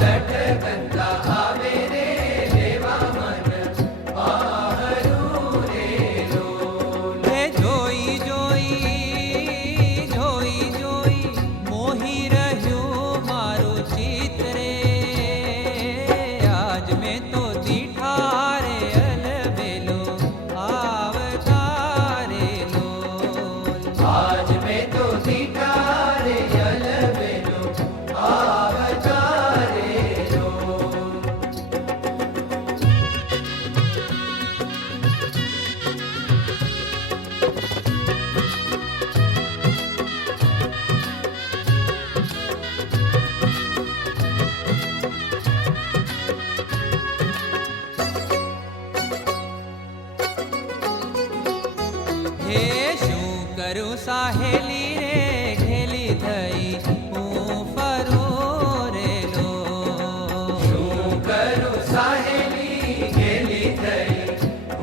લટકંતા આવે રે લેવા મન પાહરું રે લોલ. હે જોઈ જોઈ જોઈ જોઈ મોહી રહ્યું મારું ચિત્ત રે. આજ મેં તો દીઠા રે અલબેલો આવતા રે લોલ. આજ મેં તો દીઠા રે અલબેલો આવતા રે લોલ. હે શું કરું સાહેલી રે ઘેલી થઈ હું ફરું રે લોલ. શું કરું સાહેલી ઘેલી થઈ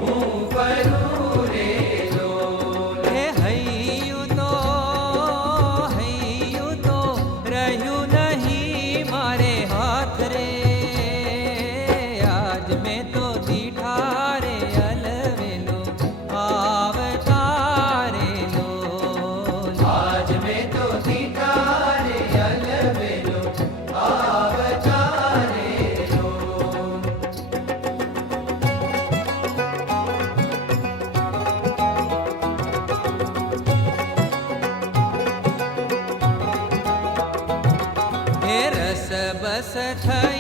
હું ફરું રે લોલ. હે હૈયું તો રહ્યું નહીં મારે હાથ રે. આજ મેં તો દીઠા રે અલવેલો આવતા રે લોલ. આજ મેં તો દીઠા રે અલબેલો આવતા રે લોલ. હે રસ બસ થઈ